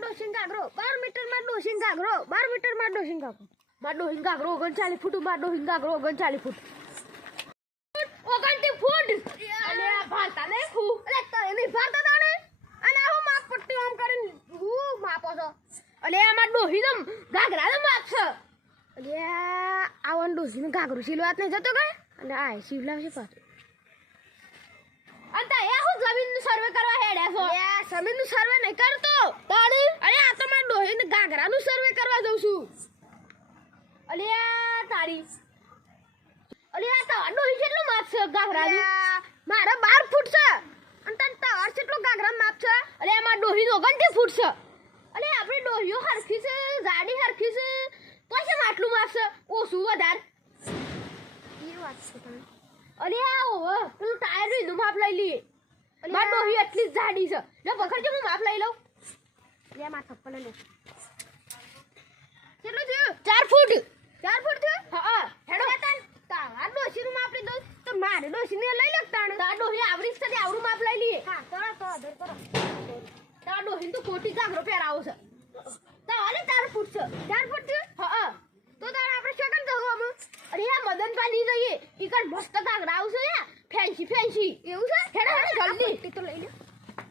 ડોશિંગ ઘાઘરો 12 metre માં ડોશિંગ ઘાઘરો 12 metre માં ડોશિંગ ઘાઘરો માં ડોશિંગ ઘાઘરો 39 ફૂટ માં ડોશિંગ ઘાઘરો 39 ફૂટ 29 ફૂટ અલે આ ભાતા ને ખુ અલે તને ભાતા તાને અને હું માપ પટ્ટી ઓમ કરીને હું માપો છો અલે આમાં ડોહી દમ ઘાઘરા ને માપ છે અલે આવન ડોશી ને ઘાઘરો સિલવાત નહીં જતો કે અને આ સિવલા છે પાછો અંતા એ હું જમીનનું સર્વે કરવા હેડ્યા છો એ જમીનનું સર્વે નહીં કરતો તાળી અરે આ તો માર ડોહીને ઘાઘરાનું સર્વે કરવા જઉં છું અલે આ તારી અલે આ તો ડોહી કેટલું માપ છે ઘાઘરાનું મારા 12 ફૂટ છે અને તને તાર કેટલું ઘાઘરા માપ છે અલે આ માર ડોહી 29 ફૂટ છે અલે આપણી ડોહીઓ હરખી છે જાડી હરખી છે તો છે આટલું માપ છે ઓછું વધાર એ વાત છે તમે અરે આ ઓવો પેલું ટાયર નું માપ લઈ લઈએ માર ડોહી એટલી જ જાડી છે લે પકડજો હું માપ લઈ લઉં લે માર થપ્પલ લે કેટલું થયું 4 ફૂટ 4 ફૂટ થયું હા હેડો તારા ડોશી નું માપ લઈ દઉં તો મારે ડોશી ને લઈ લખતાણ તારા ડોહી આવરી છે આવરું માપ લઈ લઈએ હા તો અધર કરો તારા ડોહી તો કોટી ઘાઘરો પહેરાવો છે તારે 4 ફૂટ છે 4 ફૂટ થયું હા તો તારે આપણે સેકન્ડ જવું અરે આ મદન પાણી જઈએ ઈ કણ મસ્ત ઘાઘરા આવશે ફેન્સી એવું છે હેડો જલ્દી તો લઈ લે